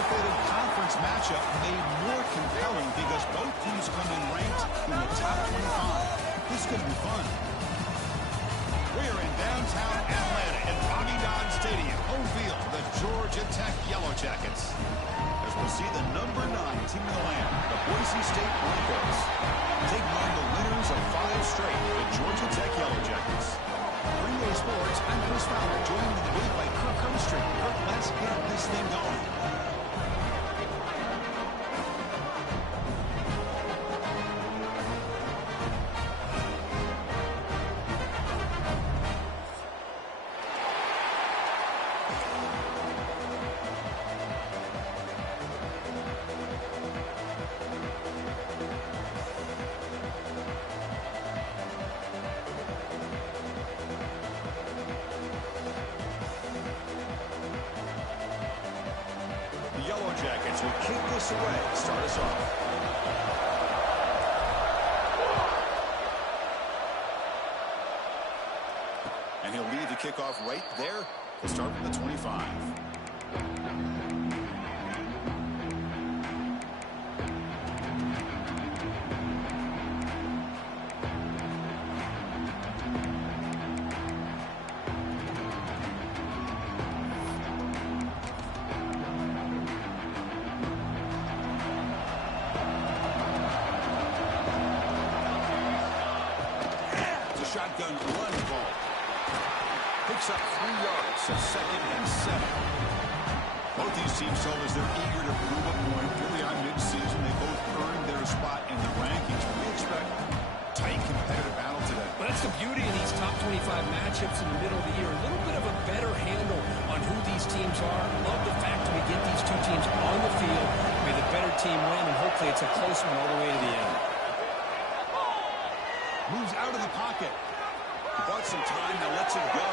anticipated conference matchup made more compelling because both teams come in ranked in the top 25. This could be fun. We're in downtown Atlanta at Bobby Dodd Stadium, home field, the Georgia Tech Yellow Jackets. As we'll see the number 9 team in the land, the Boise State Broncos, taking on the winners of 5 straight, the Georgia Tech Yellow Jackets. Greenway Sports, I'm Chris Fowler, joined in the booth by Kirk Hermstreet. Kirk, let's get this thing going. The Yellow Jackets will kick this away, start us off. And he'll lead the kickoff right there. He'll start from the 25. Shotgun run ball. Picks up 3 yards, so 2nd and 7. Both these teams show as they're eager to prove a point. Really on mid-season, they both earned their spot in the rankings. We expect tight competitive battle today. Well, that's the beauty of these top 25 matchups in the middle of the year. A little bit of a better handle on who these teams are. Love the fact that we get these two teams on the field. May the better team win, and hopefully it's a close one all the way to the end. Moves out of the pocket. Bought some time, now lets it go.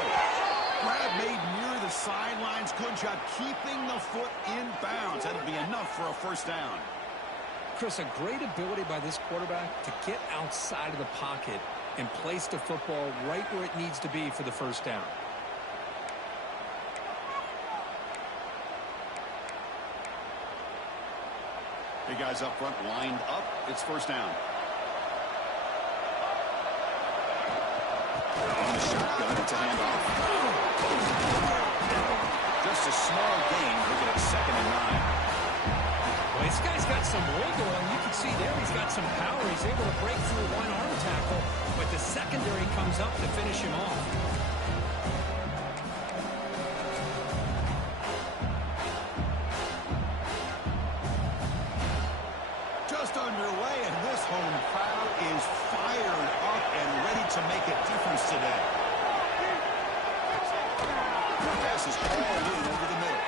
Grab made near the sidelines. Good job keeping the foot in bounds. That'll be enough for a first down. Chris, a great ability by this quarterback to get outside of the pocket and place the football right where it needs to be for the first down. Big guys up front lined up. It's first down. On the shotgun, it's a handoff. Just a small gain. Looking at 2nd and 9. Well, this guy's got some wiggle, and you can see there he's got some power. He's able to break through one arm tackle, but the secondary comes up to finish him off. Just underway, and this home crowd is fired up and ready to make a difference today. The pass is all in over the middle.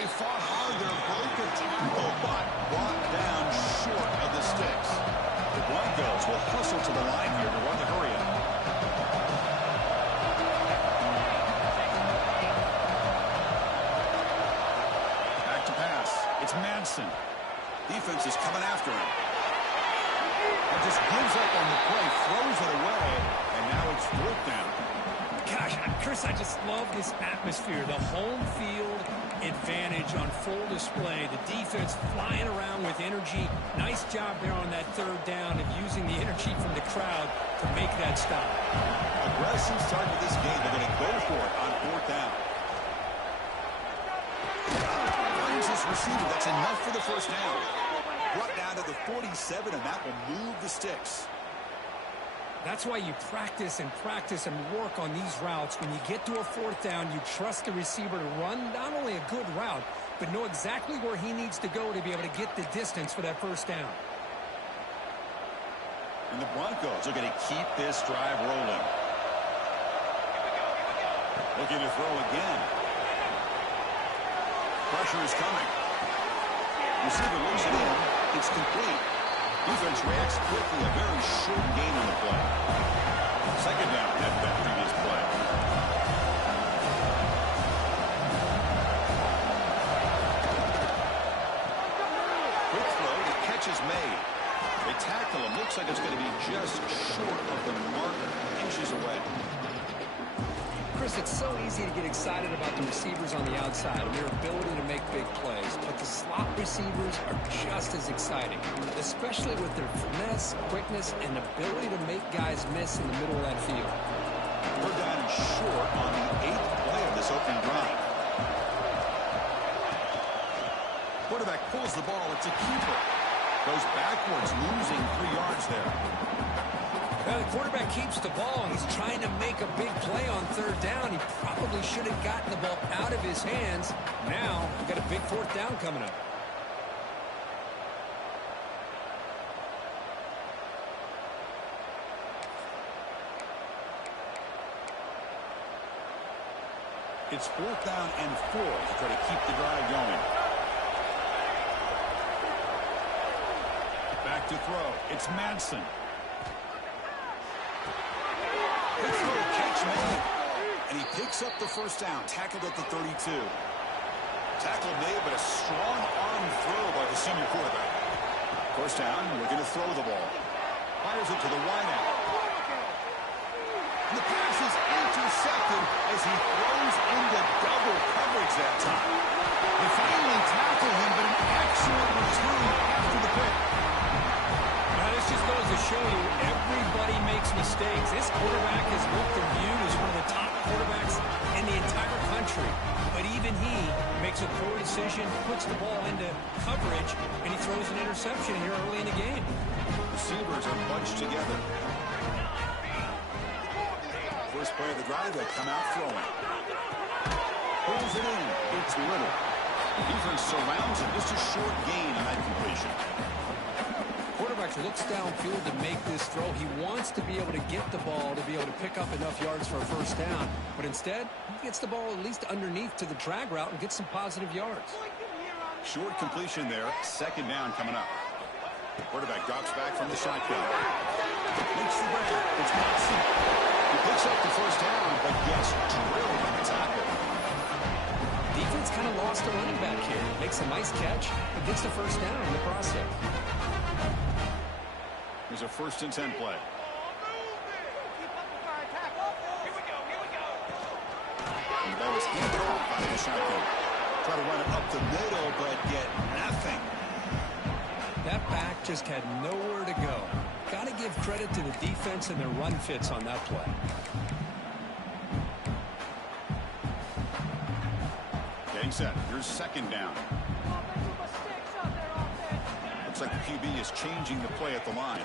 He fought hard there, broke a tackle, but brought down short of the sticks. The Broncos will hustle to the line here to run the hurry up. Back to pass. It's Manson. Defense is coming after him. He just gives up on the play, throws it away, and now it's 4th down. Gosh, Chris, I just love this atmosphere. The home field advantage on full display. The defense flying around with energy. Nice job there on that 3rd down of using the energy from the crowd to make that stop. Aggressive start to this game. They're going to go for it on 4th down. Finds his receiver. That's enough for the first down. Brought down to the 47, and that will move the sticks. That's why you practice and work on these routes. When you get to a 4th down, you trust the receiver to run not only a good route, but know exactly where he needs to go to be able to get the distance for that first down. And the Broncos are going to keep this drive rolling. Looking to throw again. Pressure is coming. Receiver looks it in. It's complete. Defense reacts quickly. A very short gain on the play. 2nd down after that previous play. Quick throw. The catch is made. They tackle him. Looks like it's going to be just short of the marker. Inches away. Chris, it's so easy to get excited about the receivers on the outside and their ability to make big plays, but the slot receivers are just as exciting, especially with their finesse, quickness, and ability to make guys miss in the middle of that field. We're down and short on the 8th play of this opening drive. Quarterback pulls the ball. It's a keeper. Goes backwards, losing 3 yards there. Well, the quarterback keeps the ball, and he's trying to make a big play on 3rd down. He probably should have gotten the ball out of his hands. Now, we've got a big 4th down coming up. It's 4th down and 4 to try to keep the drive going. Back to throw. It's Madsen. Good throw, catch made. And he picks up the 1st down, tackled at the 32. Tackle made, but a strong arm throw by the senior quarterback. 1st down, looking to throw the ball. Fires it to the wideout. And the pass is intercepted as he throws into double coverage that time. They finally tackle him, but an excellent return after the pick. This just goes to show you everybody makes mistakes. This quarterback is looked and viewed as one of the top quarterbacks in the entire country. But even he makes a poor decision, puts the ball into coverage, and he throws an interception here early in the game. Receivers are bunched together. First play of the drive, they come out throwing. Pulls it in. It's Little. The defense surrounds him. Just a short gain in that completion. Quarterback looks downfield to make this throw. He wants to be able to get the ball to be able to pick up enough yards for a 1st down. But instead, he gets the ball at least underneath to the drag route and gets some positive yards. Short completion there. 2nd down coming up. The quarterback drops back from the shotgun. Makes the break. It's Madsen. He picks up the 1st down, but gets drilled on the tackle. Defense kind of lost a running back here. Makes a nice catch, but gets the 1st down in the process. Here's a 1st and 10 play. And the ball is handed off by the shotgun. Try to run it up the middle, but get nothing. That back just had nowhere to go. Got to give credit to the defense and their run fits on that play. Getting set. Here's 2nd down. Looks like the QB is changing the play at the line.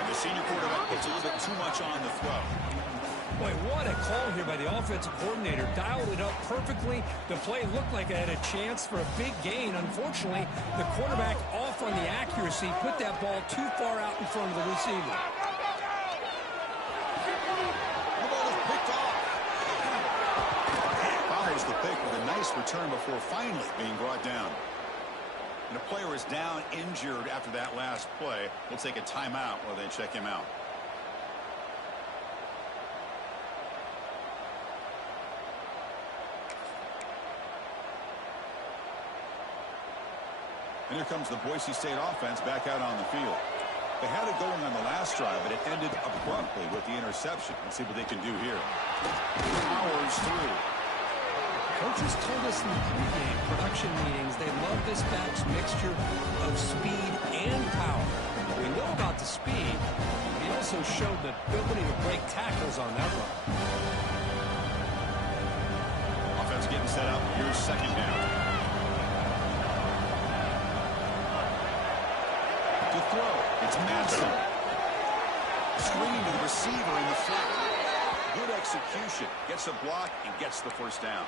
And the senior quarterback puts a little bit too much on the throw. Boy, what a call here by the offensive coordinator. Dialed it up perfectly. The play looked like it had a chance for a big gain. Unfortunately, the quarterback off on the accuracy, put that ball too far out in front of the receiver. The ball is picked off. Follows the pick with a nice return before finally being brought down. And a player is down injured after that last play. We'll take a timeout while they check him out. And here comes the Boise State offense back out on the field. They had it going on the last drive, but it ended abruptly with the interception. Let's see what they can do here. Powers through. Coaches told us in the pregame production meetings they love this back's mixture of speed and power. We know about the speed. He also showed the ability to break tackles on that run. Offense getting set up. Here's 2nd down. To throw. It's Madsen. Screen to the receiver in the flat. Good execution. Gets a block and gets the 1st down.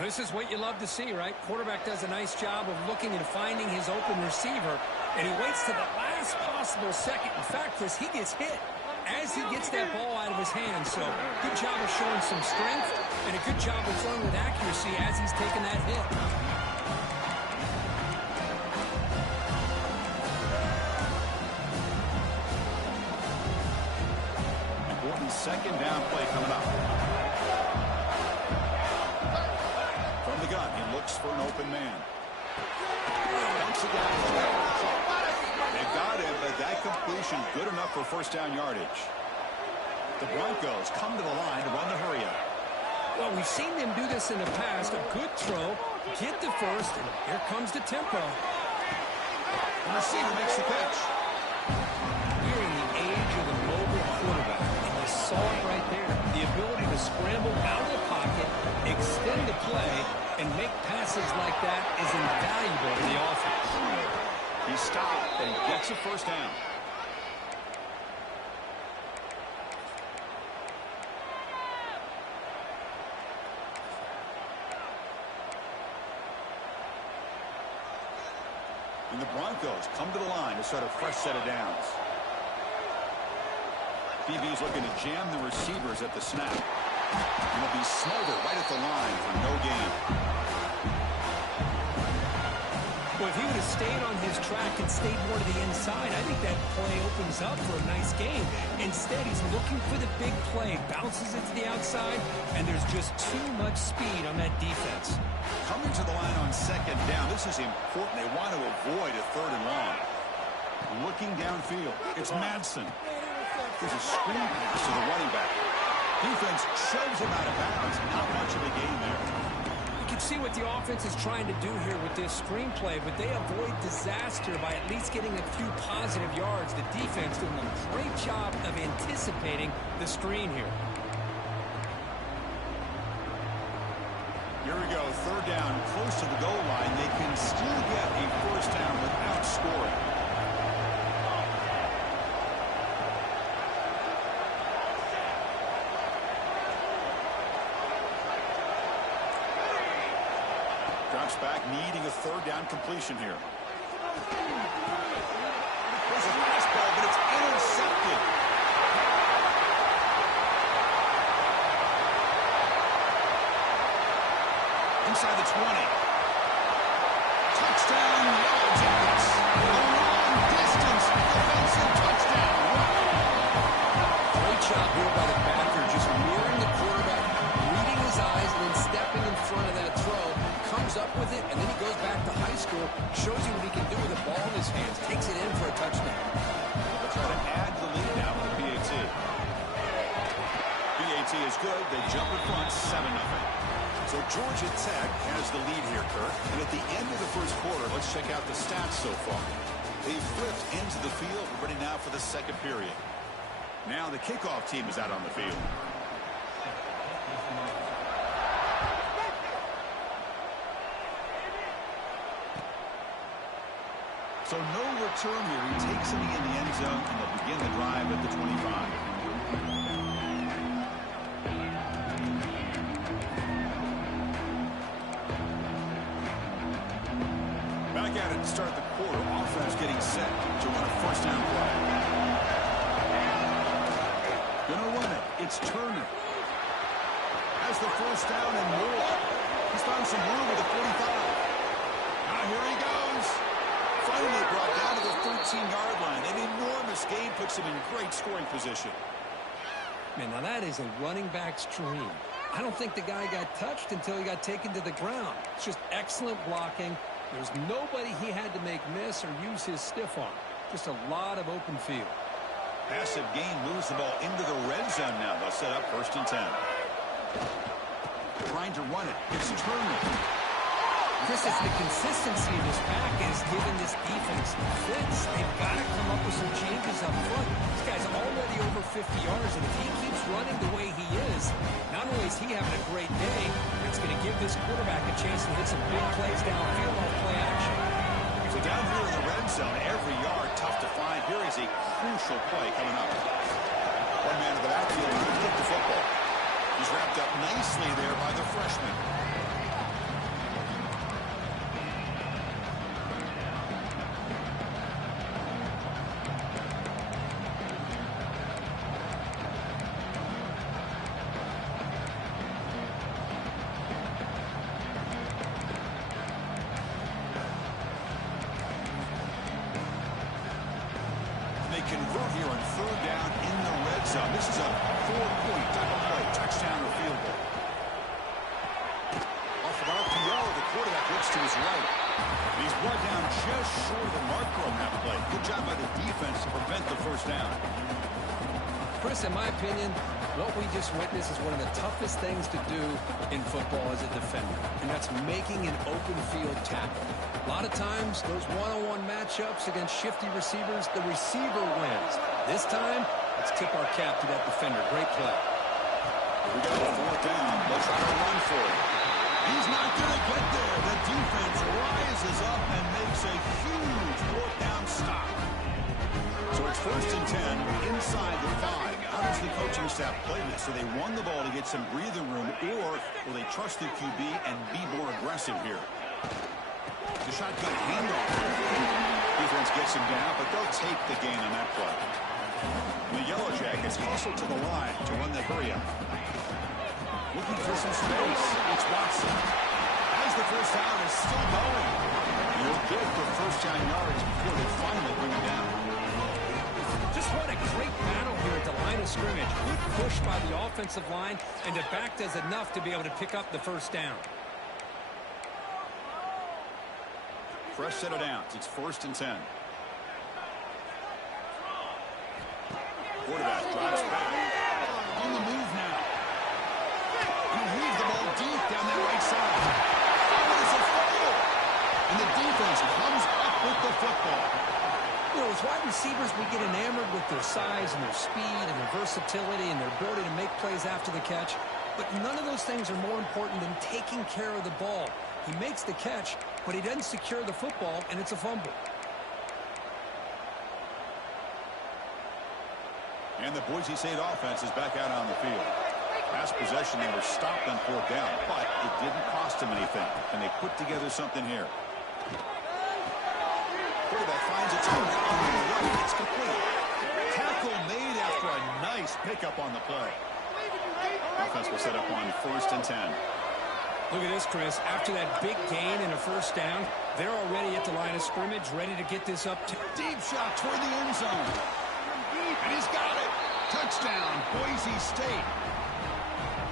This is what you love to see, right? Quarterback does a nice job of looking and finding his open receiver, and he waits to the last possible second. In fact, Chris, he gets hit as he gets that ball out of his hands. So good job of showing some strength and a good job of throwing with accuracy as he's taking that hit. Important 2nd down play coming up. From the gun, he looks for an open man. Once again, they got him, but that completion good enough for 1st down yardage. The Broncos come to the line to run the hurry up. Well, we've seen them do this in the past. A good throw, get the first, and here comes the tempo. The receiver makes the catch. We're in the age of the mobile quarterback, and you saw it right there. The ability to scramble out of the pocket, extend the play, and make passes like that is invaluable to the offense. He stopped and gets a first down. And the Broncos come to the line to start a fresh set of downs. DB's looking to jam the receivers at the snap. And he'll be smothered right at the line for no gain. Well, if he would have stayed on his track and stayed more to the inside, I think that play opens up for a nice game. Instead, he's looking for the big play, bounces it to the outside, and there's just too much speed on that defense. Coming to the line on second down, this is important. They want to avoid a third and long. Looking downfield, it's Madsen. There's a screen pass to the running back. Defense shoves him out of bounds. Not much of a gain there. You can see what the offense is trying to do here with this screenplay, but they avoid disaster by at least getting a few positive yards. The defense doing a great job of anticipating the screen here. Here we go, third down, close to the goal line. They can still get a first down without scoring. Drops back, needing a third down completion here. There's a fastball, but it's intercepted. Inside the 20. Touchdown, yellow jackets. A long distance, defensive touchdown. Great job here by the backer, just mirroring the quarterback, reading his eyes, and then stepping in front of that throw. Comes up with it, and then he goes back to high school, shows you what he can do with a ball in his hands, takes it in for a touchdown. They'll try to add the lead now with the PAT. PAT is good. They jump in front, 7-0. So Georgia Tech has the lead here, Kirk. And at the end of the first quarter, let's check out the stats so far. They've flipped into the field, ready now for the second period. Now the kickoff team is out on the field. So no return here. He takes it in the end zone, and they'll begin the drive at the 25. Back at it to start the quarter. Offense getting set to run a first down play. Gonna run it. It's Turner. Has the first down and more. He's found some room at the 45. Now here he goes. Finally brought down to the 13-yard line. An enormous gain puts him in great scoring position. Man, now that is a running back's dream. I don't think the guy got touched until he got taken to the ground. It's just excellent blocking. There's nobody he had to make miss or use his stiff arm. Just a lot of open field. Passive gain moves the ball into the red zone now. They'll set up 1st and 10. Trying to run it. It's Turner. Chris, it's the consistency of this pack is giving this defense fits. They've got to come up with some changes up front. This guy's already over 50 yards, and if he keeps running the way he is, not only is he having a great day, it's going to give this quarterback a chance to hit some big plays downfield off play action. So down here in the red zone, every yard tough to find. Here is a crucial play coming up. One man in the backfield to get the football. He's wrapped up nicely there by the freshman. Convert here on 3rd down in the red zone. This is a 4-point type of play, touchdown or field goal. Off of RPO, the quarterback looks to his right. He's brought down just short of the marker on that play. Good job by the defense to prevent the first down. Chris, in my opinion, what we just witnessed is one of the toughest things to do in football as a defender, and that's making an open field tackle. A lot of times, those one-on-one matchups against shifty receivers, the receiver wins. This time, let's tip our cap to that defender. Great play. We got a fourth down. They'll try to run for it. He's not going to get there. The defense rises up and makes a huge fourth down stop. So it's 1st and 10 inside the 5. How does the coaching staff play this? Do they run the ball to get some breathing room, or will they trust the QB and be more aggressive here? The shotgun handoff. Defense gets him down, but they'll take the gain on that play. The Yellow Jackets hustle to the line to run the hurry up. Looking for some space. It's Watson. As the first down is still going. You'll get the first down yards before they finally bring him down. Just what a great battle here at the line of scrimmage. Good push by the offensive line, and the back does enough to be able to pick up the first down. Fresh set of downs. It's 1st and 10. Quarterback drives back. On the move now. He leaves the ball deep down that right side. Oh, it's a fumble. And the defense comes up with the football. You know, as wide receivers, we get enamored with their size and their speed and their versatility and their ability to make plays after the catch. But none of those things are more important than taking care of the ball. He makes the catch, but he doesn't secure the football, and it's a fumble. And the Boise State offense is back out on the field. Last possession, they were stopped on 4th down, but it didn't cost them anything. And they put together something here. Quarterback finds its own on the right. It's complete. Tackle made after a nice pickup on the play. Offense will set up on 1st and 10. Look at this, Chris. After that big gain and a first down, they're already at the line of scrimmage, ready to get this up. Deep shot toward the end zone. And he's got it. Touchdown, Boise State.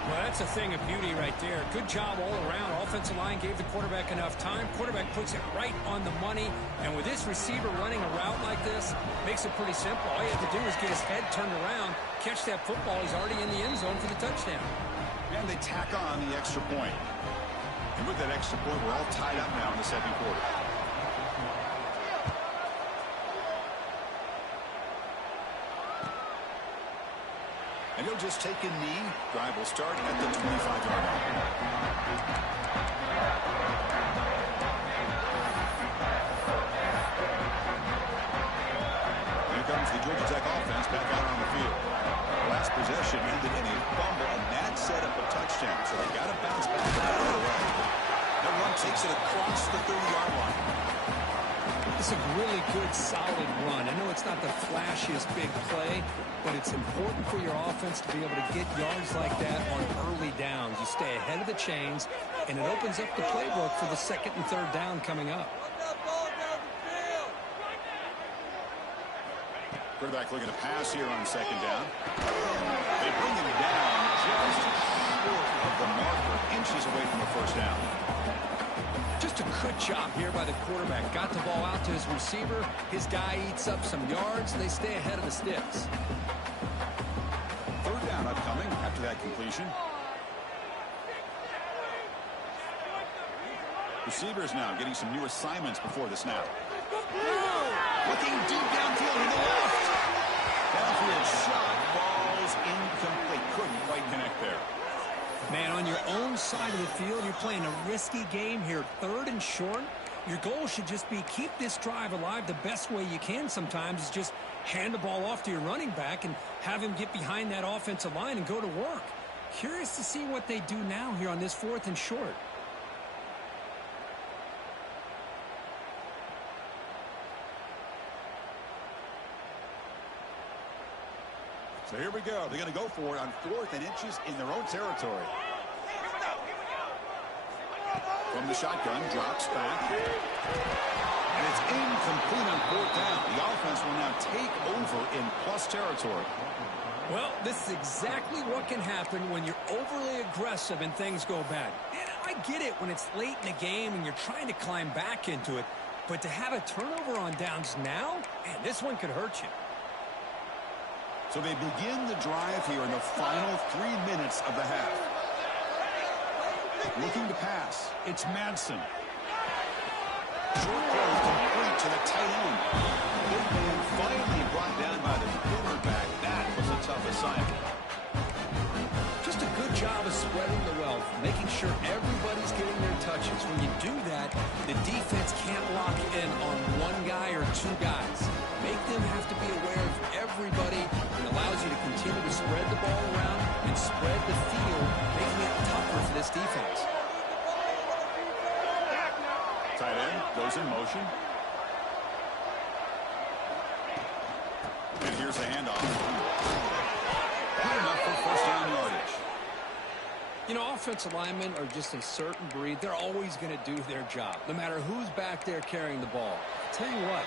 Well, that's a thing of beauty right there. Good job all around. Offensive line gave the quarterback enough time. Quarterback puts it right on the money. And with this receiver running a route like this, makes it pretty simple. All you have to do is get his head turned around, catch that football. He's already in the end zone for the touchdown. And they tack on the extra point. And with that extra point, we're all tied up now in the 2nd quarter. And he'll just take a knee. Drive will start at the 25-yard line. Here comes the Georgia Tech offense back out on the field. Last possession ended in a fumble, and that set up a touchdown. So they got to bounce back right away. That run takes it across the 30-yard line. It's a really good, solid run. I know it's not the flashiest big play, but it's important for your offense to be able to get yards like that on early downs. You stay ahead of the chains, and it opens up the playbook for the 2nd and 3rd down coming up. Quarterback looking to pass here on 2nd down. They bring him down just short of the marker, inches away from the first down. Just a good job here by the quarterback. Got the ball out to his receiver. His guy eats up some yards. They stay ahead of the sticks. 3rd down upcoming after that completion. Receivers now getting some new assignments before the snap. Looking deep downfield to the left. Downfield shot. Ball's incomplete. Couldn't quite connect there. Man, on your own side of the field, you're playing a risky game here. 3rd and short. Your goal should just be keep this drive alive the best way you can sometimes is just hand the ball off to your running back and have him get behind that offensive line and go to work. Curious to see what they do now here on this 4th and short. So here we go. They're going to go for it on 4th and inches in their own territory. From the shotgun, drops back. And it's incomplete on 4th down. The offense will now take over in plus territory. Well, this is exactly what can happen when you're overly aggressive and things go bad. And I get it when it's late in the game and you're trying to climb back into it. But to have a turnover on downs now, man, this one could hurt you. So they begin the drive here in the final 3 minutes of the half. Looking to pass. It's Madsen. Short throw complete to the tight end. Big man finally brought down by the cornerback. That was a tough assignment. Just a good job of spreading the wealth, making sure everybody's getting their touches. When you do that, the defense can't lock in on one guy or two guys. Make them have to be aware of everybody. It allows you to continue to spread the ball around and spread the field, making it tougher for this defense. Tight end goes in motion. And here's a handoff. Good enough for first down yardage. You know, offensive linemen are just a certain breed. They're always going to do their job, no matter who's back there carrying the ball. I'll tell you what,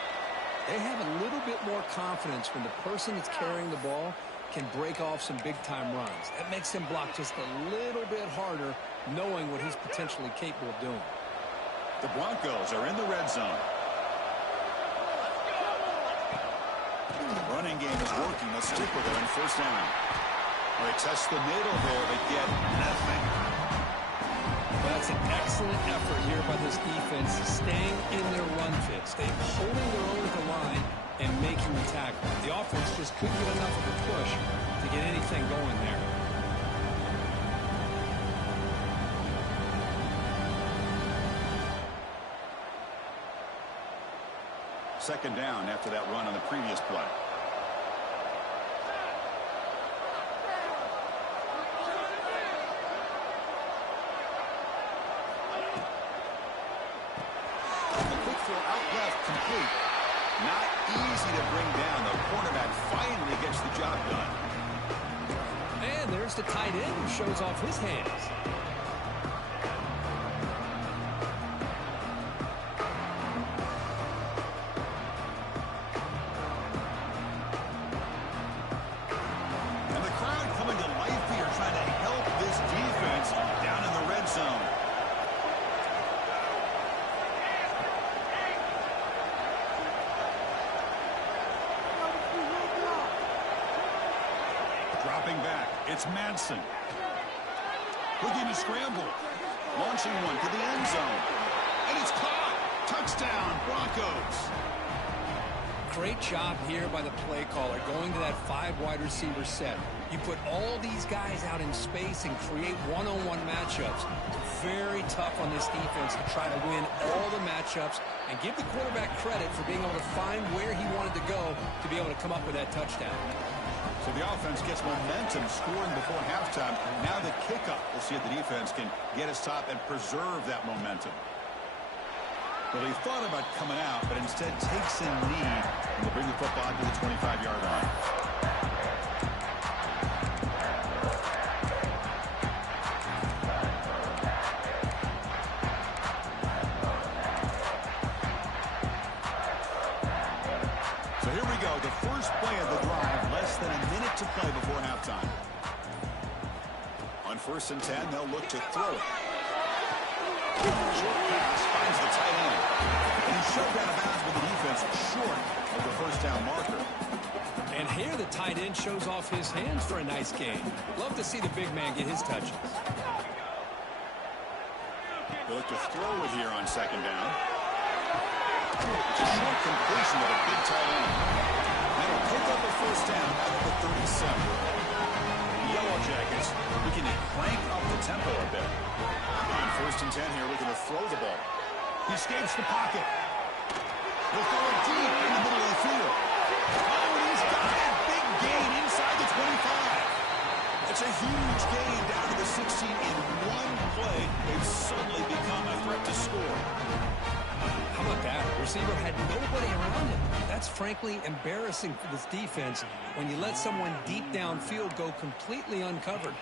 they have a little bit more confidence when the person that's carrying the ball can break off some big-time runs. That makes him block just a little bit harder, knowing what he's potentially capable of doing. The Broncos are in the red zone. The running game is working. They'll stick with it on first down. They test the middle there, but get nothing. Well, that's an excellent effort here by this defense, staying in their run fit, staying holding their own at the line and making the tackle. The offense just couldn't get enough of a push to get anything going there. Second down after that run on the previous play. The quick throw out left complete. Not easy to bring down. The cornerback finally gets the job done. And there's the tight end who shows off his hands. Dropping back, it's Madsen. Looking to scramble. Launching one to the end zone. And it's caught. Touchdown, Broncos. Great job here by the play caller, going to that 5 wide receiver set. You put all these guys out in space and create one-on-one matchups. It's very tough on this defense to try to win all the matchups and give the quarterback credit for being able to find where he wanted to go to be able to come up with that touchdown. So the offense gets momentum, scoring before halftime. Now the kickoff. We'll see if the defense can get a stop and preserve that momentum. Well, he thought about coming out, but instead takes a knee and will bring the football to the 25-yard line. So here we go. The first play of the drive, less than a minute to play before halftime. On 1st and 10, they'll look to throw it. Short pass finds the tight end. And he's shoved out of bounds with the defense short of the first down marker. And here the tight end shows off his hands for a nice gain. Love to see the big man get his touches. They look to throw it here on 2nd down. It's a short completion of a big tight end. And it'll pick up a first down out of the 37. Yellow Jackets looking to crank up the tempo a bit. On 1st and 10 here, looking to throw the ball. He escapes the pocket. He'll throw it deep in the middle of the field. Oh, he's got it. Big gain inside the 25. It's a huge gain down to the 16 in one play. They've suddenly become a threat to score. How about that? Receiver had nobody around him. That's frankly embarrassing for this defense when you let someone deep downfield go completely uncovered.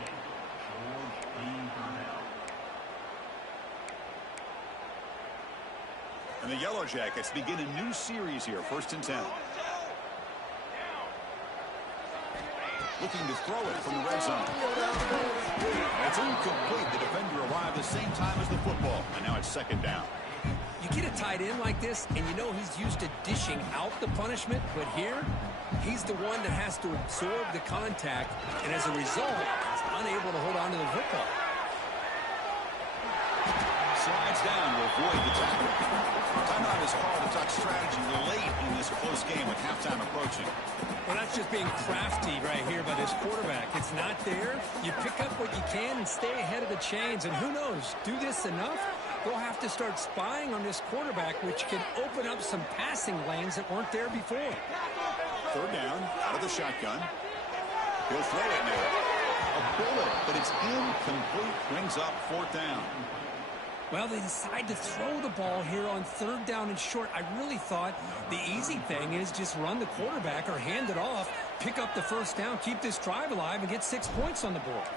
And the Yellow Jackets begin a new series here, 1st and 10. Looking to throw it from the red zone. It's incomplete. The defender arrived the same time as the football, and now it's 2nd down. You get a tight end like this, and you know he's used to dishing out the punishment, but here, he's the one that has to absorb the contact, and as a result, he's unable to hold on to the football. Slides down to avoid the tackle. Timeout is called to talk strategy late in this close game with halftime approaching. Well, that's just being crafty right here by this quarterback. It's not there. You pick up what you can and stay ahead of the chains. And who knows, do this enough, they'll have to start spying on this quarterback, which can open up some passing lanes that weren't there before. Third down, out of the shotgun. He'll throw it now. A bullet, but it's incomplete. Brings up fourth down. Well, they decide to throw the ball here on third down and short. I really thought the easy thing is just run the quarterback or hand it off, pick up the first down, keep this drive alive, and get 6 points on the board.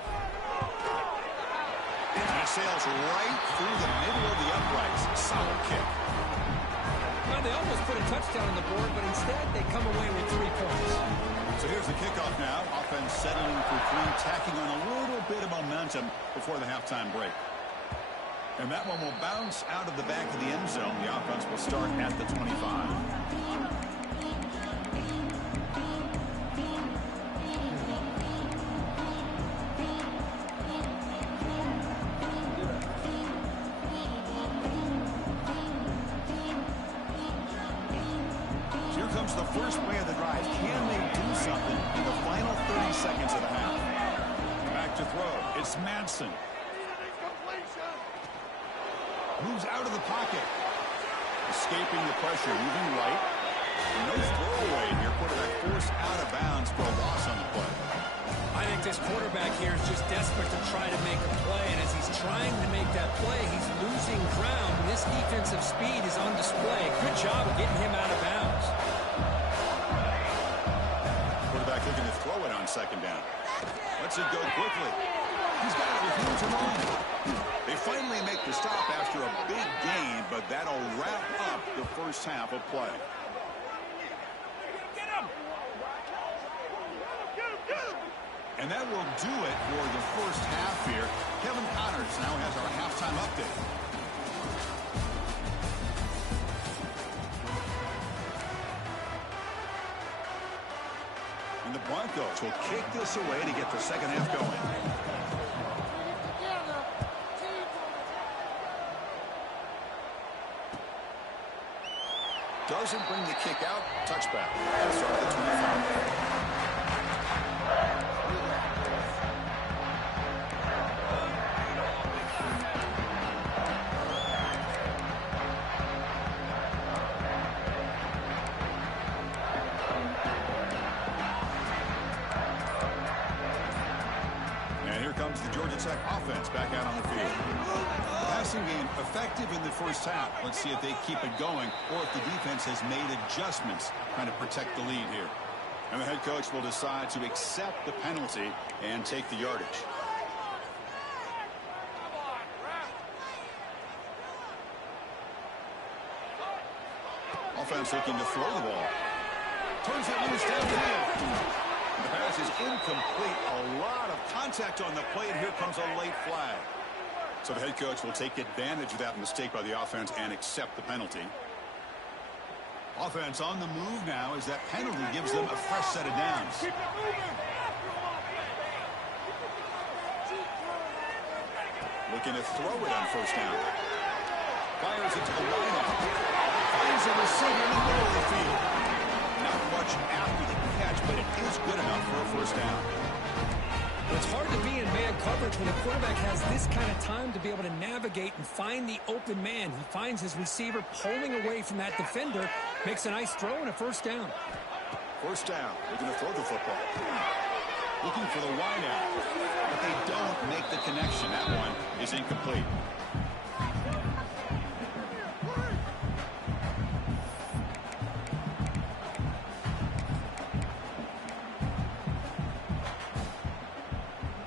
And he sails right through the middle of the uprights. Solid kick. Well, they almost put a touchdown on the board, but instead they come away with 3 points. So here's the kickoff now. Offense settling for 3, tacking on a little bit of momentum before the halftime break. And that one will bounce out of the back of the end zone. The offense will start at the 25. Here comes the first play of the drive. Can they do something in the final 30 seconds of the half? Back to throw. It's Madsen. Moves out of the pocket. Escaping the pressure, moving right. No throwaway here. Quarterback forced out of bounds for a loss on the play. I think this quarterback here is just desperate to try to make a play, and as he's trying to make that play, he's losing ground. This defensive speed is on display. Good job of getting him out of bounds. Quarterback looking to throw it on second down. Lets it go quickly. He's got it with room to run. They finally make the stop after a big gain, but that'll wrap up the first half of play. And that will do it for the first half here. Kevin Connors now has our halftime update. And the Broncos will kick this away to get the second half going. Doesn't bring the kick out. Touchback. That's start the 25. And here comes the Georgia Tech offense back out on the field. Passing game effective in the first half. Let's see if they keep it going or if the defense has made adjustments trying to protect the lead here. And the head coach will decide to accept the penalty and take the yardage. Offense looking to throw the ball. Turns it loose downfield. The pass is incomplete. A lot of contact on the play, and here comes a late flag. So the head coach will take advantage of that mistake by the offense and accept the penalty. Offense on the move now as that penalty gives them a fresh set of downs. Looking to throw it on first down. Fires it to the wideout. Finds a receiver in the middle of the field. Not much after the catch, but it is good enough for a first down. It's hard to be in man coverage when a quarterback has this kind of time to be able to navigate and find the open man. He finds his receiver pulling away from that defender, makes a nice throw and a first down. First down. They're going to throw the football. Looking for the wideout. But they don't make the connection. That one is incomplete.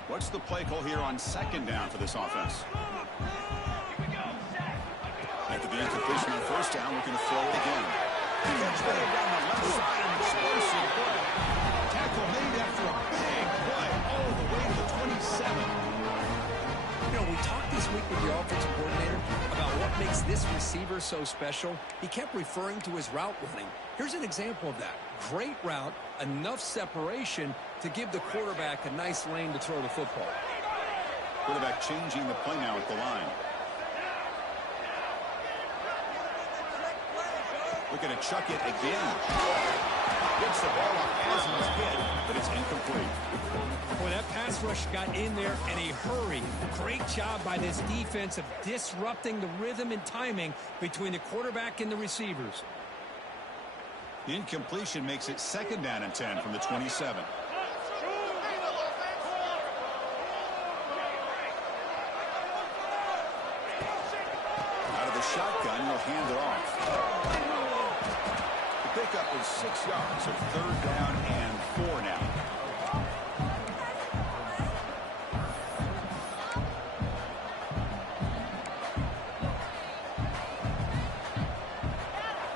What's the play call here on second down for this offense? After the incompletion on first down, looking to throw it again. Catch that down the left side, an explosive play. Tackle made after a big play all the way to the 27. know, we talked this week with the offensive coordinator about what makes this receiver so special. He kept referring to his route running. Here's an example of that. Great route, enough separation to give the quarterback a nice lane to throw the football. Quarterback changing the play now at the line. Looking to chuck it again. Gets the ball off as he was hit, but it's incomplete. Boy, that pass rush got in there in a hurry. Great job by this defense of disrupting the rhythm and timing between the quarterback and the receivers. The incompletion makes it 2nd down and 10 from the 27. Out of the shotgun, he'll hand it off. The pickup is 6 yards, so 3rd down and 4 now.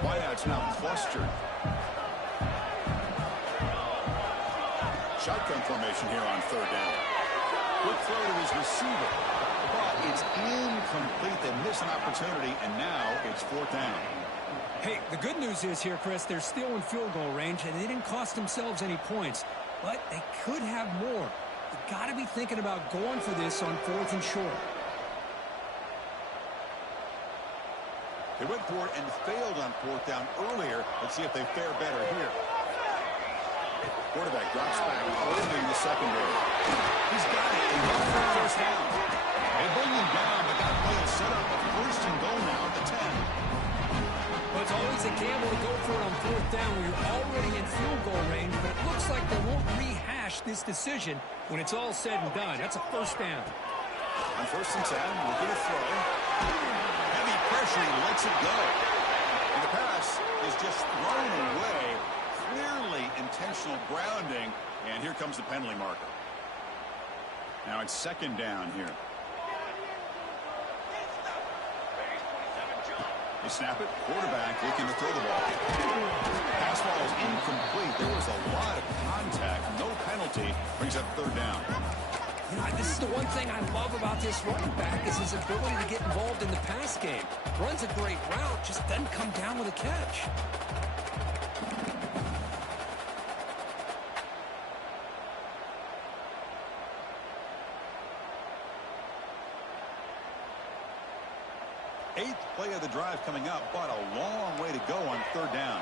Wideouts now clustered. Shotgun formation here on 3rd down. Quick throw to his receiver. But it's incomplete. They miss an opportunity, and now it's 4th down. Hey, the good news is here, Chris, they're still in field goal range, and they didn't cost themselves any points. But they could have more. You got to be thinking about going for this on 4th and short. They went for it and failed on 4th down earlier. Let's see if they fare better here. Quarterback drops back, holding the secondary. He's got it and goes for 1st down. They bring him down, but that play will set up a 1st and goal now at the 10. Well, it's always a gamble to go for it on 4th down when you're already in field goal range, but it looks like they won't rehash this decision when it's all said and done. That's a 1st down. On 1st and 10, looking to throw. Heavy pressure, he lets it go. And the pass is just thrown away. Clearly intentional grounding, and here comes the penalty marker. Now it's 2nd down here. They snap it. Quarterback looking to throw the ball. Pass ball is incomplete. There was a lot of contact. No penalty. Brings up 3rd down. You know, this is the one thing I love about this running back is his ability to get involved in the pass game. Runs a great route, just doesn't come down with a catch. Eighth play of the drive coming up, but a long way to go on 3rd down.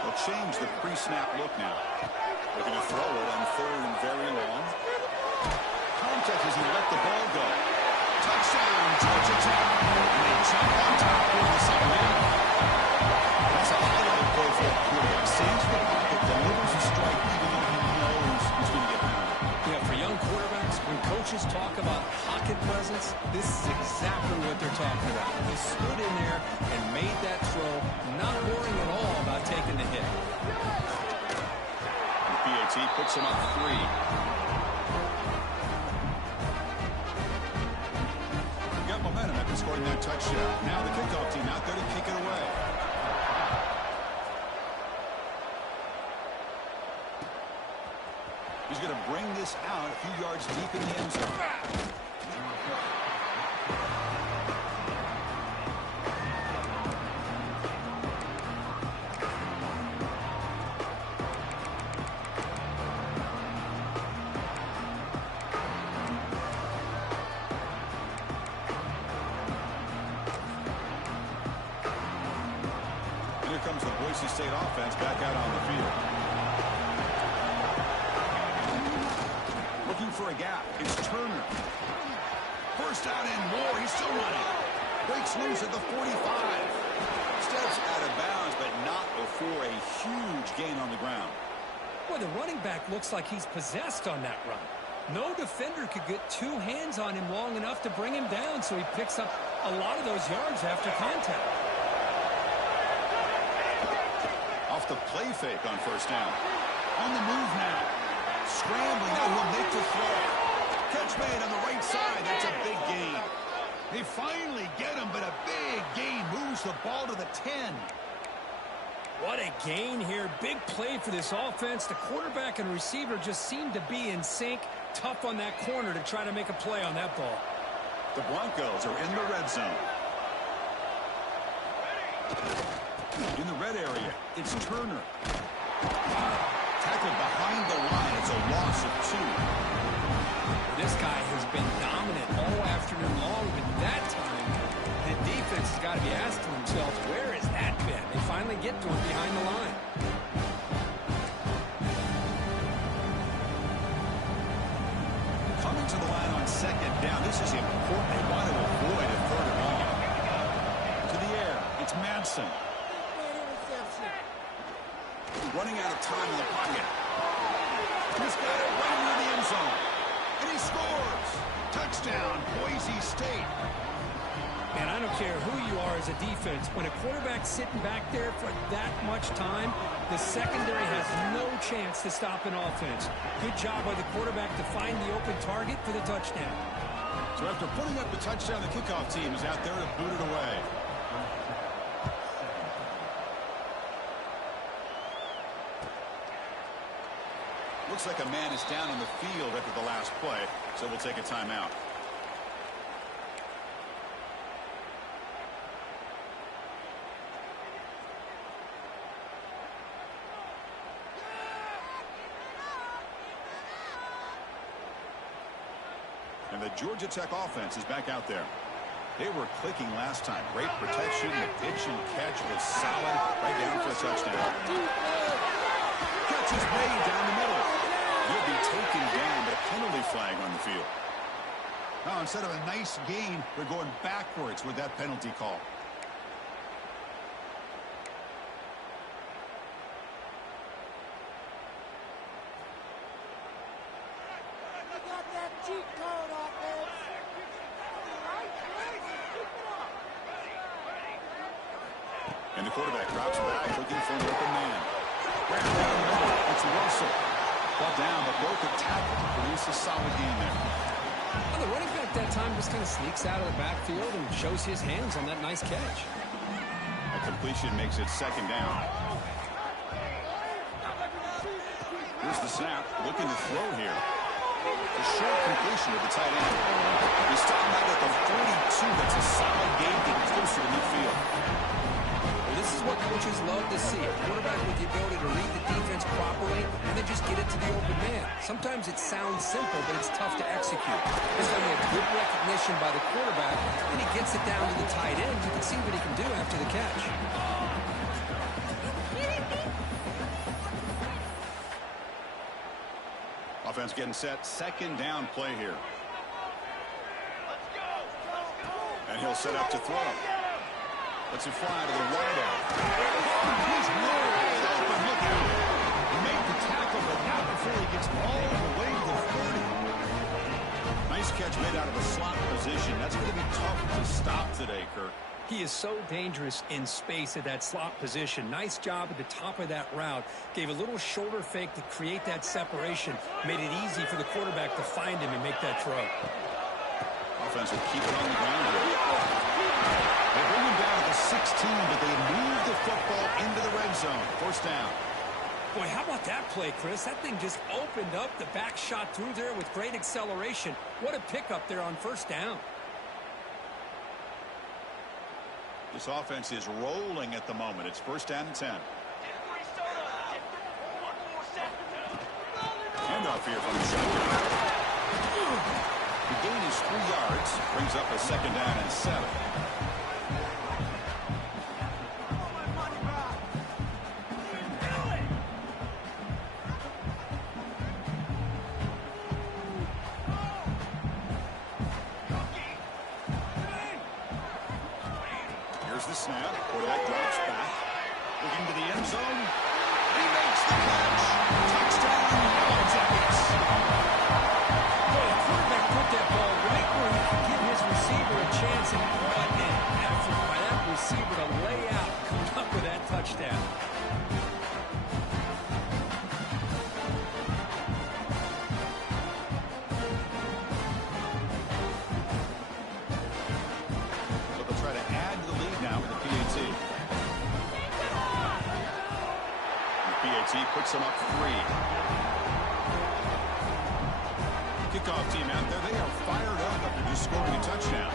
They'll change the pre-snap look now. They're going to throw it on 3rd and very long. Contact as he let the ball go. Touchdown, Georgia Tech. And they jump on top here in the 2nd down. That's a highlight play for the quarterback. Saves the pocket, delivers a strike even though he knows he's going to get pounded. Yeah, for young quarterbacks, when coaches talk about pocket presence, this is exactly what they're talking about. He stood in there and made that throw, not worrying at all about taking the hit. And PAT picks him up 3. Got momentum after scoring that touchdown. Now the kickoff team out there to kick it away. He's going to bring this out a few yards deep in the end zone. And here comes the Boise State offense back out on the field. Looking for a gap. It's Turner. 1st down and more. He's still running. Breaks loose at the 45. Steps out of bounds, but not before a huge gain on the ground. Boy, the running back looks like he's possessed on that run. No defender could get 2 hands on him long enough to bring him down, so he picks up a lot of those yards after contact. Off the play fake on 1st down. On the move now. Scrambling, now he'll make the throw. Catch made on the right side. That's a big gain. They finally get him, but a big gain moves the ball to the 10. What a gain here. Big play for this offense. The quarterback and receiver just seem to be in sync. tough on that corner to try to make a play on that ball. The Broncos are in the red zone. In the red area, it's Turner. Tackled behind the line. It's a loss of 2. This guy has been dominant all afternoon long, but that time, the defense has got to be asking themselves, where has that been? They finally get to him behind the line. Coming to the line on second down. This is important. They want to avoid a third and long. To the air. It's Madsen. Running out of time in the pocket. He's got it right near the end zone. And he scores. Touchdown, Boise State. And I don't care who you are as a defense. When a quarterback's sitting back there for that much time, the secondary has no chance to stop an offense. Good job by the quarterback to find the open target for the touchdown. So after putting up the touchdown, the kickoff team is out there to boot it away. Looks like a man is down on the field after the last play, so we'll take a timeout. And the Georgia Tech offense is back out there. They were clicking last time. Great protection. The pitch and catch was solid. Right down for a touchdown. Catch is made down the middle. He'll be taken down, but a penalty flag on the field. Now, instead of a nice gain, they're going backwards with that penalty call. And the quarterback drops back, looking for an open man. Down the middle. It's Russell. Ball down, but broke a tackle to produce a solid gain there. Well, the running back that time just kind of sneaks out of the backfield and shows his hands on that nice catch. A completion makes it second down. Here's the snap. Looking to throw here. A short completion to the tight end. He's stopping out at the 42. That's a solid gain, getting closer to midfield. This is what coaches love to see. A quarterback with the ability to read the defense properly and then just get it to the open man. Sometimes it sounds simple, but it's tough to execute. This time we have good recognition by the quarterback, and he gets it down to the tight end. You can see what he can do after the catch. Offense getting set. Second down play here. And he'll set up to throw. Lets it fly to the wideout. He's wide open. Look out. He made the tackle, but not before he gets all the way to the 30. Nice catch made out of a slot position. That's going to be tough to stop today, Kirk. He is so dangerous in space at that slot position. Nice job at the top of that route. Gave a little shoulder fake to create that separation. Made it easy for the quarterback to find him and make that throw. Offense will keep it on the ground here. They bring him down to the 16, but they move the football into the red zone. First down. Boy, how about that play, Chris? That thing just opened up. The back shot through there with great acceleration. What a pickup there on first down. This offense is rolling at the moment. It's first down and 10. Handoff here from the shotgun. The gain is 3 yards. Brings up a second down and 7. Here's the snap. Quarterback drops back. Looking to the end zone. He makes the catch. Touchdown, Yellow Jackets. Boy, the quarterback put that ball right where he could give his receiver a chance, and what an effort by that receiver to lay out and come up with that touchdown. Puts him up 3. kickoff team out there. They are fired up after just scoring a touchdown.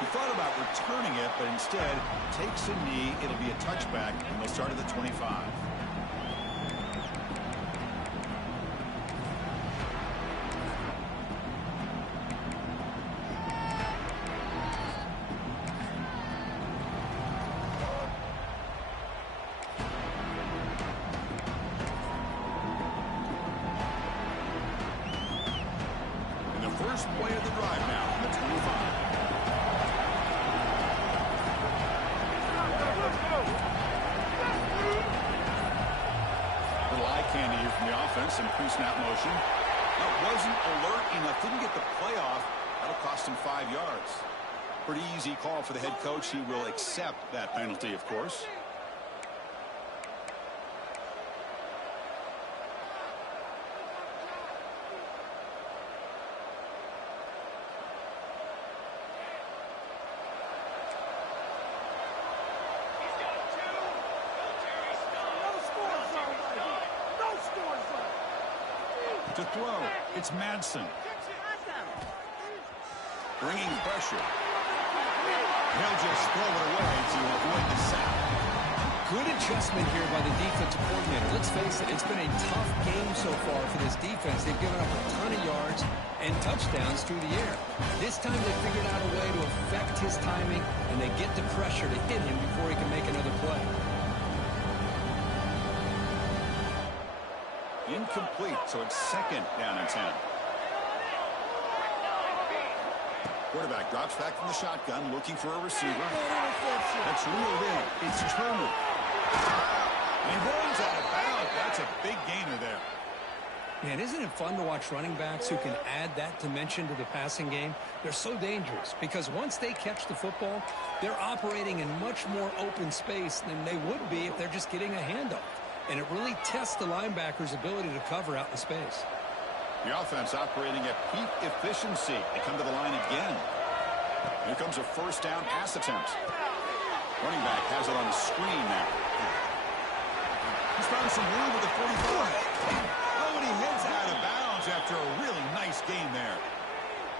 He thought about returning it, but instead takes a knee. It'll be a touchback, and they'll start at the 25. And the first play of the drive now on the 25. Little eye candy here from the offense and pre-snap motion. That wasn't alert enough. Didn't get the play off. That'll cost him 5 yards. Pretty easy call for the head coach. He will accept that penalty, of course. To throw, it's Madsen. Bringing pressure. He'll just throw it away to avoid the sack. Good adjustment here by the defensive coordinator. Let's face it, it's been a tough game so far for this defense. They've given up a ton of yards and touchdowns through the air. This time they figured out a way to affect his timing, and they get the pressure to hit him before he can make another play. Incomplete, so it's second down and 10. Quarterback drops back from the shotgun, looking for a receiver. That's reeled in. It's Turner. And he runs out of bounds. That's a big gainer there. Man, isn't it fun to watch running backs who can add that dimension to the passing game? They're so dangerous because once they catch the football, they're operating in much more open space than they would be if they're just getting a handoff. And it really tests the linebacker's ability to cover out in space. The offense operating at peak efficiency. They come to the line again. Here comes a first down pass attempt. Running back has it on the screen now. He's found some room with the 44. Oh, and he heads out of bounds after a really nice game there.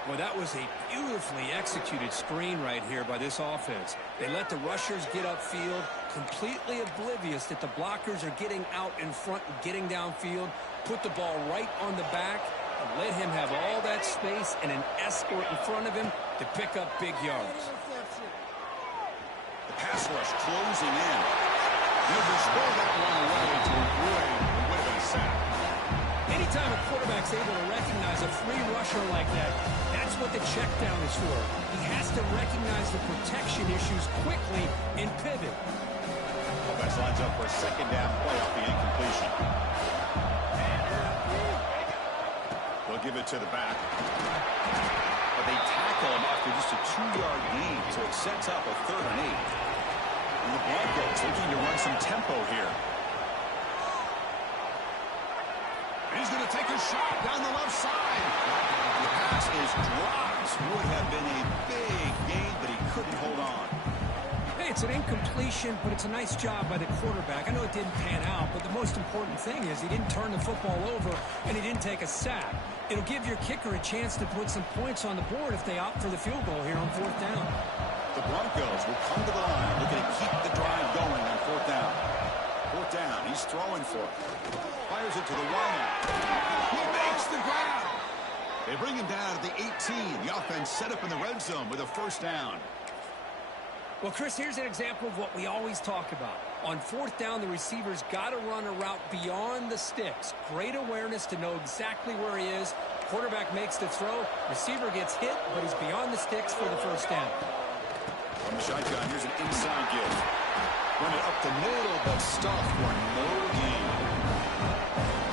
Well, that was a beautifully executed screen right here by this offense. They let the rushers get upfield, completely oblivious that the blockers are getting out in front and getting downfield, put the ball right on the back, and let him have all that space and an escort in front of him to pick up big yards. The pass rush closing in. He'll just throw that one away to avoid the win of a sack. Anytime a quarterback's able to recognize a free rusher like that, that's what the check down is for. He has to recognize the protection issues quickly and pivot. Offense lines up for a second down play off the incompletion. They'll give it to the back. But they tackle him after just a 2-yard gain, so it sets up a 3rd and 8. And the Broncos looking to run some tempo here. He's going to take a shot down the left side. The pass is dropped. Would have been a big gain, but he couldn't hold on. Hey, it's an incompletion, but it's a nice job by the quarterback. I know it didn't pan out, but the most important thing is he didn't turn the football over and he didn't take a sack. It'll give your kicker a chance to put some points on the board if they opt for the field goal here on 4th down. The Broncos will come to the line, looking to keep the drive going on 4th down. 4th down, he's throwing for it. Fires it to the wideout. He makes the grab. They bring him down at the 18. The offense set up in the red zone with a 1st down. Well, Chris, here's an example of what we always talk about. On 4th down, the receiver's got to run a route beyond the sticks. Great awareness to know exactly where he is. Quarterback makes the throw. Receiver gets hit, but he's beyond the sticks for the 1st down. On the shotgun, here's an inside give. Run it up the middle, but stuffed for no gain.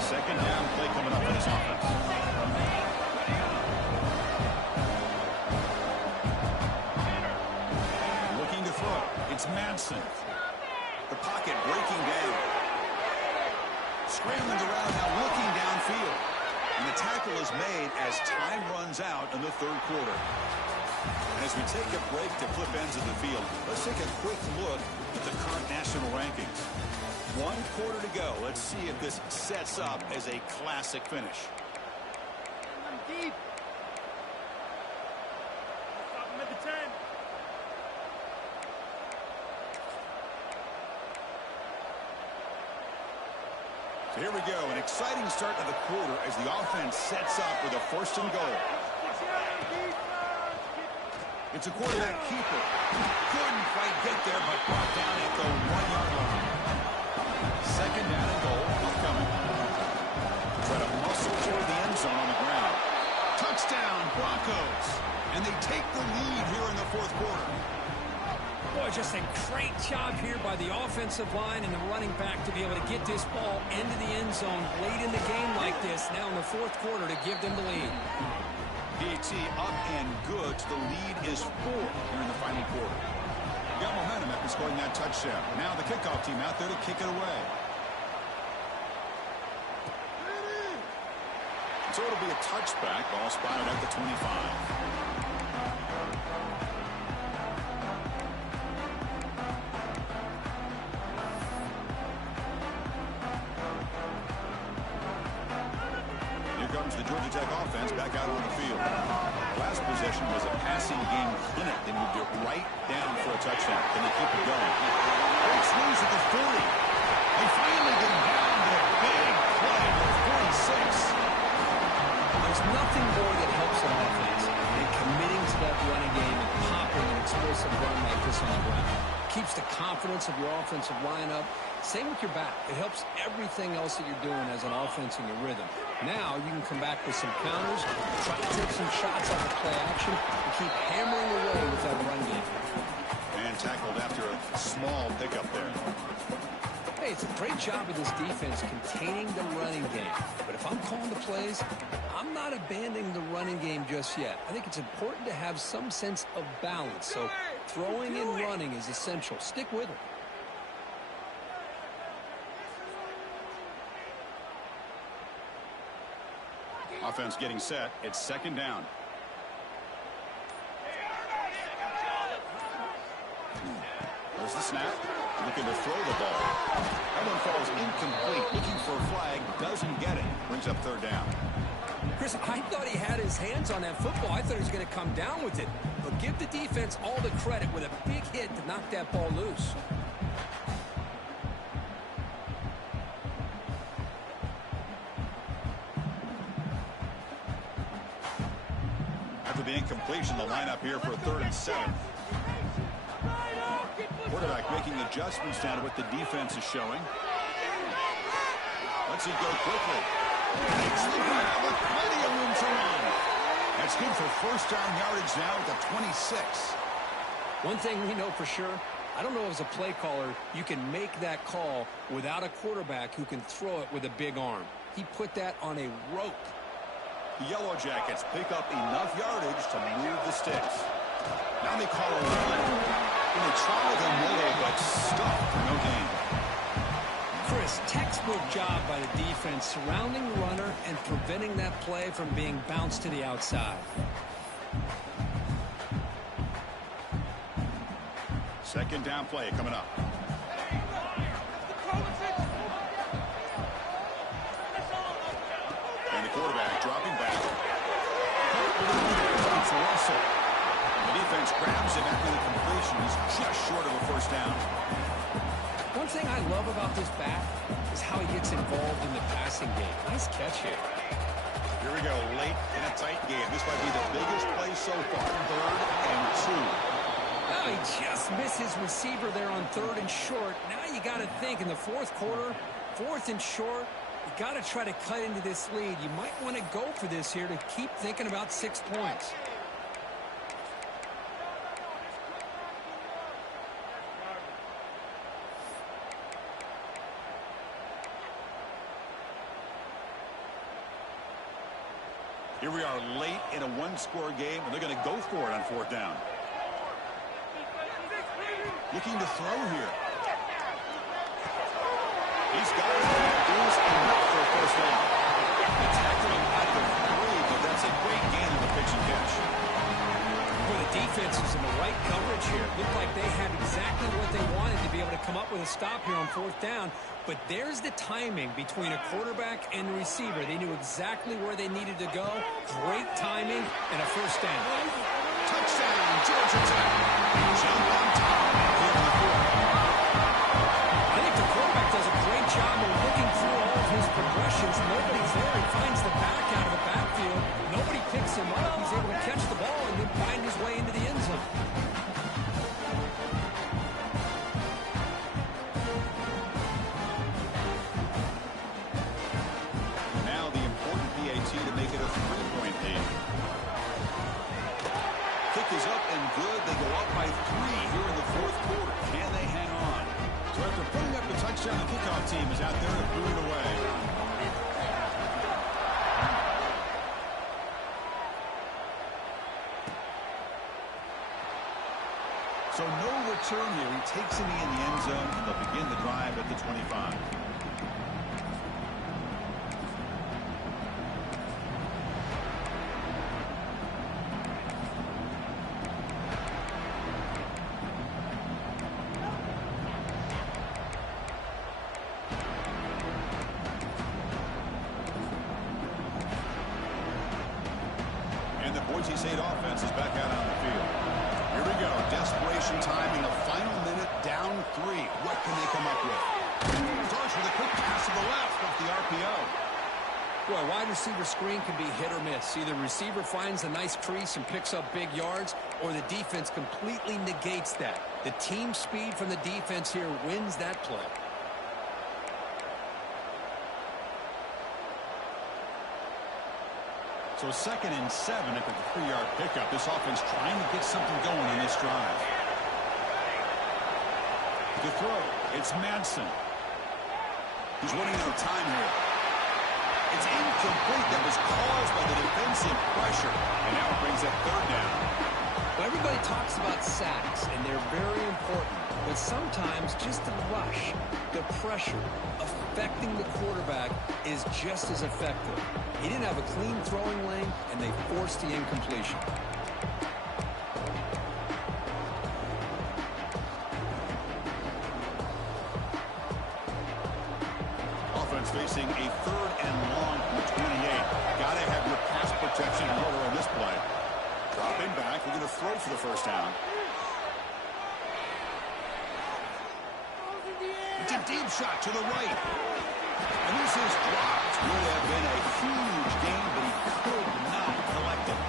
2nd down play coming up for this offense. Looking to throw. It's Madsen. The pocket breaking down. Scrambling around now, looking downfield. And the tackle is made as time runs out in the 3rd quarter. As we take a break to flip ends of the field, let's take a quick look at the current national rankings. 1 quarter to go. Let's see if this sets up as a classic finish. Deep. Stop him at the 10. So here we go. An exciting start to the quarter as the offense sets up with a 1st and goal. It's a quarterback keeper. Couldn't quite get there, but brought down at the 1-yard line. 2nd down and goal. Coming. Try to muscle toward the end zone on the ground. Touchdown, Broncos. And they take the lead here in the 4th quarter. Boy, just a great job here by the offensive line and the running back to be able to get this ball into the end zone late in the game like this, now in the 4th quarter, to give them the lead. PAT up and good. The lead is 4 here in the final quarter. We got momentum after scoring that touchdown. Now the kickoff team out there to kick it away. So it'll be a touchback. Ball spotted at the 25. The Georgia Tech offense back out on the field. Last possession was a passing game clinic. They moved it right down for a touchdown. Can they keep it going? Great swings at the 40. They finally get down to a big play with 46. There's nothing more that helps an offense than committing to that running game and popping an explosive run like this on the ground. Keeps the confidence of your offensive lineup. Same with your back. It helps everything else that you're doing as an offense in your rhythm. Now you can come back with some counters, try to take some shots off of play action, and keep hammering away with that run game. And tackled after a small pickup there. Hey, it's a great job of this defense containing the running game. But if I'm calling the plays, I'm not abandoning the running game just yet. I think it's important to have some sense of balance. So throwing and running is essential. Stick with it. Offense getting set. It's 2nd down. There's the snap. Looking to throw the ball. That one falls incomplete. Looking for a flag. Doesn't get it. Brings up 3rd down. Chris, I thought he had his hands on that football. I thought he was going to come down with it. But give the defense all the credit with a big hit to knock that ball loose. After the incompletion, the lineup here for a 3rd and 7. Quarterback making adjustments down to what the defense is showing. Let's it go quickly. Makes the grab with plenty of room to run. That's good for 1st down yardage now at the 26. One thing we know for sure, I don't know as a play caller, you can make that call without a quarterback who can throw it with a big arm. He put that on a rope. The Yellow Jackets pick up enough yardage to move the sticks. Now they call a run. They try the middle, but stuck for no gain. Chris, textbook job by the defense surrounding the runner and preventing that play from being bounced to the outside. 2nd down play coming up. And the quarterback dropping back. It's Russell. The defense grabs him after the completion. He's just short of a 1st down. One thing I love about this back is how he gets involved in the passing game. Nice catch here. Here we go, late in a tight game. This might be the biggest play so far. 3rd and 2. Oh, he just missed his receiver there on 3rd and short. Now you got to think in the 4th quarter, 4th and short, you got to try to cut into this lead. You might want to go for this here to keep thinking about 6 points. Here we are late in a 1-score game, and they're going to go for it on 4th down. Looking to throw here. He's got it. He's enough for a 1st down. They tackled him at the 3, but that's a great gain in the pitch and catch. Well, the Looked like they had exactly what they wanted to be able to come up with a stop here on fourth down. But there's the timing between a quarterback and the receiver. They knew exactly where they needed to go. Great timing and a first down. Touchdown, Georgia Tech. Jump on top here in the fourth. I think the quarterback does a great job of looking through all of his progressions. Nobody's there. He finds the back out of the backfield. Nobody picks him up. He's able to catch the ball and then find his way into the end zone. Now the important PAT to make it a 3-point lead. Kick is up and good. They go up by 3 here in the fourth quarter. Can they hang on? So after putting up a touchdown, the kickoff team is out there to boot it away. So no return here. He takes it in the end zone, and they'll begin the drive at the 25. And the Boise State offense is back out on the field. Here we go. Desperation time in the final minute. Down 3. What can they come up with? Starts with a quick pass to the left off the RPO. Boy, a wide receiver screen can be hit or miss. Either receiver finds a nice crease and picks up big yards, or the defense completely negates that. The team speed from the defense here wins that play. So 2nd and 7 after the 3-yard pickup. This offense trying to get something going in this drive. The throw, it's Madsen. He's running out of time here. It's incomplete. That was caused by the defensive pressure. And now it brings up 3rd down. Well, everybody talks about sacks, and they're very important. But sometimes just the rush, the pressure, affecting the quarterback is just as effective. He didn't have a clean throwing lane, and they forced the incompletion. Offense facing a 3rd and long from the 28. Gotta have your pass protection in order on this play. Dropping back, we're going to throw for the first down. It's a deep shot to the right. And this is dropped. Would have been a huge gain, but he could not collect it.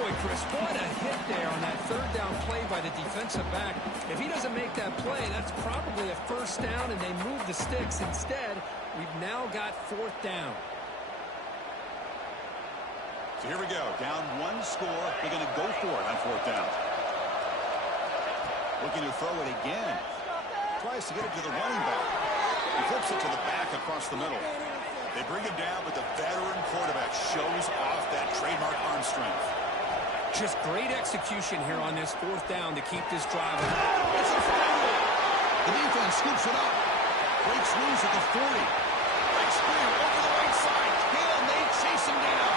Boy, Chris, what a hit there on that 3rd down play by the defensive back. If he doesn't make that play, that's probably a first down, and they move the sticks. Instead, we've now got 4th down. So here we go. Down 1 score. They're going to go for it on 4th down. Looking to throw it again. Tries to get it to the running back. He flips it to the back across the middle. They bring him down, but the veteran quarterback shows off that trademark arm strength. Just great execution here on this 4th down to keep this drive. It's a fumble. The defense scoops it up. Breaks loose at the 40. Breaks free over the right side. Hill, and they chase him down.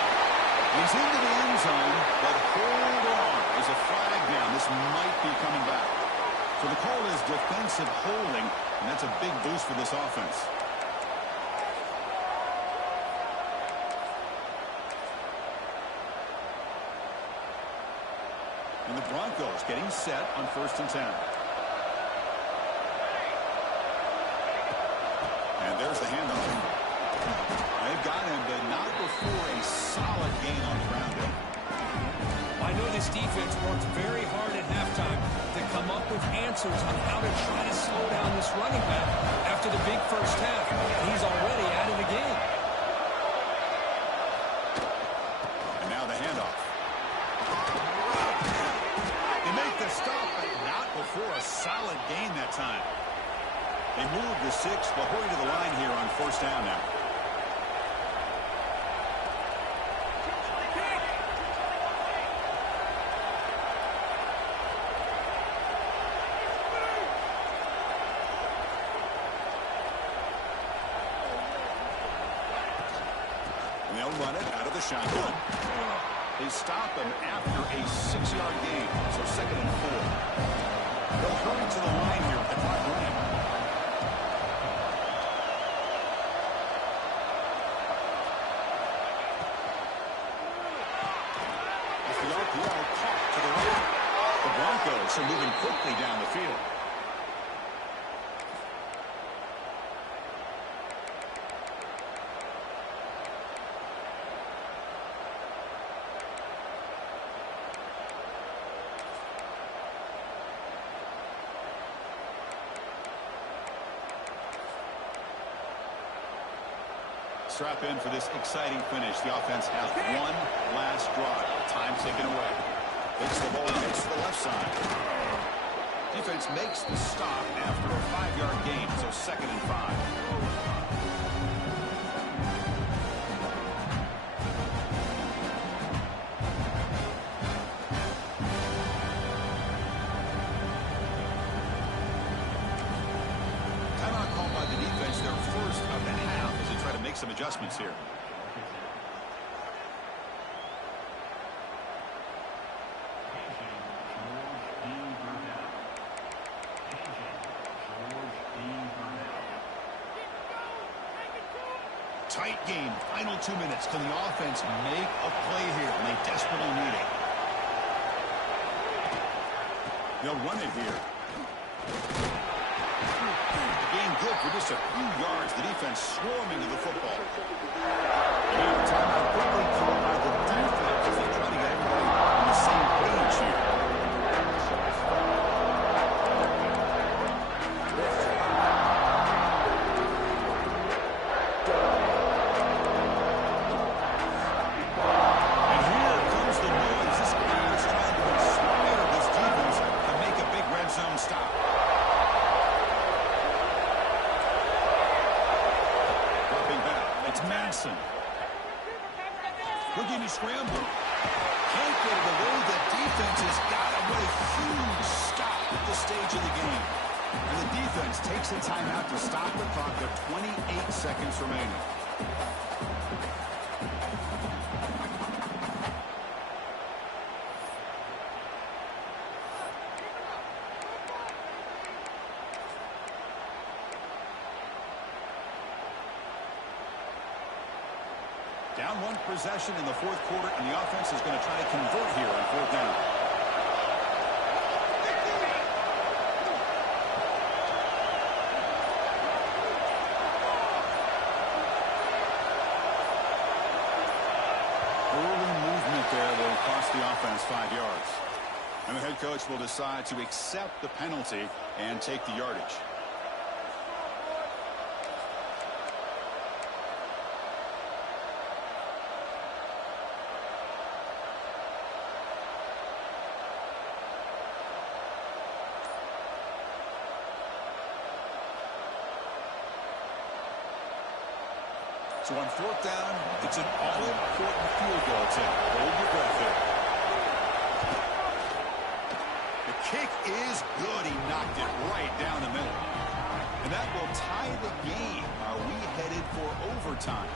He's into the end zone, but hold on. There's a flag down. This might be coming back. So the call is defensive holding, and that's a big boost for this offense. And the Broncos getting set on 1st and 10. And there's the handoff. They've got him, but not before a solid gain on the ground. I know this defense worked very hard at halftime to come up with answers on how to try to slow down this running back after the big first half. He's already at it again. And now the handoff. They make the stop, but not before a solid gain that time. They move the 6, but hurry to the line here on 1st down now. And they'll run it out of the shotgun. They stop him after a 6-yard gain, so 2nd and 4. They'll hurry to the line here with the clock running. As the RPO caught to the right. The Broncos are moving quickly down the field. Strap in for this exciting finish. The offense has one last drive. Time taken away. Takes the ball, takes to the left side. Defense makes the stop after a 5-yard gain, so 2nd and 5. Timeout called by the defense, their first of the half, as they try to make some adjustments here. Tight game. Final 2 minutes. Can the offense make a play here? And they desperately need it. They'll run it here. The gain good for just a few yards. The defense swarming to the football. And a timeout quickly called by the defense as they try to get everybody on the same page here. Looking to scramble. Can't get it away. The defense has got a really huge stop at this stage of the game. And the defense takes the timeout to stop the clock with 28 seconds remaining. Down one possession in the 4th quarter, and the offense is going to try to convert here on 4th down. Early movement there will cost the offense 5 yards. And the head coach will decide to accept the penalty and take the yardage. So on 4th down, it's an all-important field goal attempt. Hold your breath here. The kick is good. He knocked it right down the middle. And that will tie the game. Are we headed for overtime?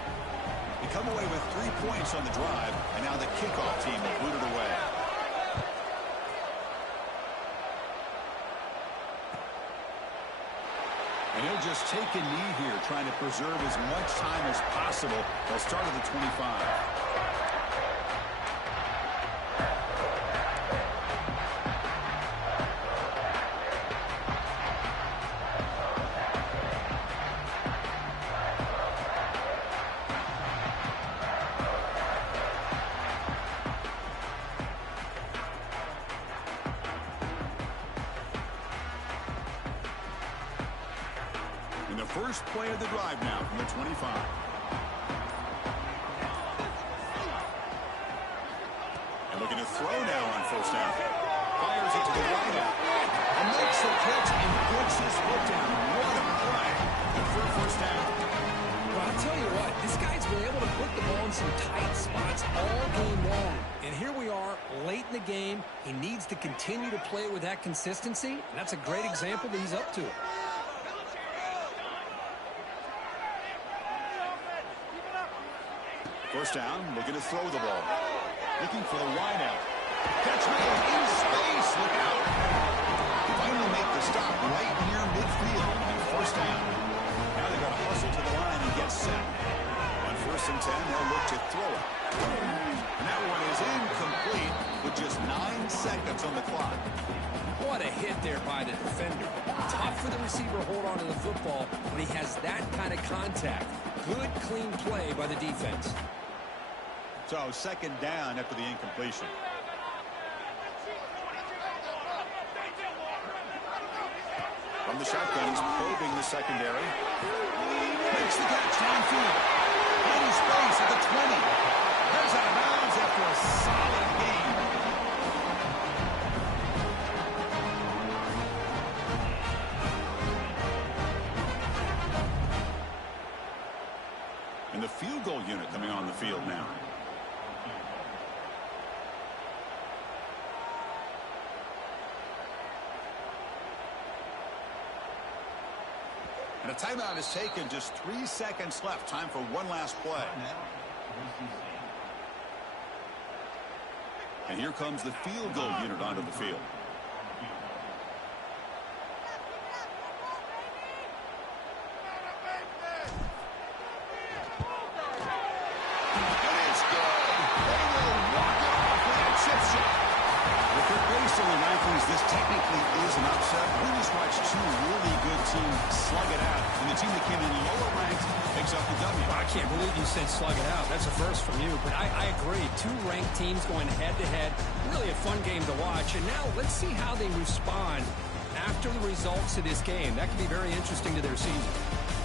They come away with 3 points on the drive, and now the kickoff team will boot it away. And he'll just take a knee here, trying to preserve as much time as possible. They'll start at the 25. And the first play of the drive now from the 25. And looking to throw now on 1st down. Fires it to the right out. And makes the catch and puts his foot down. What a play. And for a 1st down. Well, I'll tell you what, this guy's been able to put the ball in some tight spots all game long. And here we are, late in the game. He needs to continue to play with that consistency. And that's a great example that he's up to it. First down, looking to throw the ball. Looking for the wide out. Catch made in space. Look out. finally make the stop right near midfield on first down. Now they've got to hustle to the line and get set. On 1st and 10, they'll look to throw it. And that one is incomplete with just 9 seconds on the clock. What a hit there by the defender. Tough for the receiver to hold on to the football when he has that kind of contact. Good, clean play by the defense. So 2nd down after the incompletion. From the shotgun, he's probing the secondary. Makes the catch downfield. In space at the 20. Heads out of bounds after a solid game. And the field goal unit coming on the field now. And a timeout is taken. Just 3 seconds left. Time for one last play. And here comes the field goal unit onto the field. And it's good. They will walk it off with a chip shot. If you're based on the rankings, this technically is an upset. We just watched 2 really good teams slug it out, and the team that came in lower ranked picks up the W. I can't believe you said slug it out. That's a first from you, but I agree. 2 ranked teams going head-to-head. Really a fun game to watch. And now let's see how they respond after the results of this game. That could be very interesting to their season.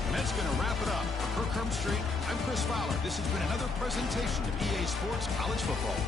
And that's going to wrap it up. For Kirk Street, I'm Chris Fowler. This has been another presentation of EA Sports College Football.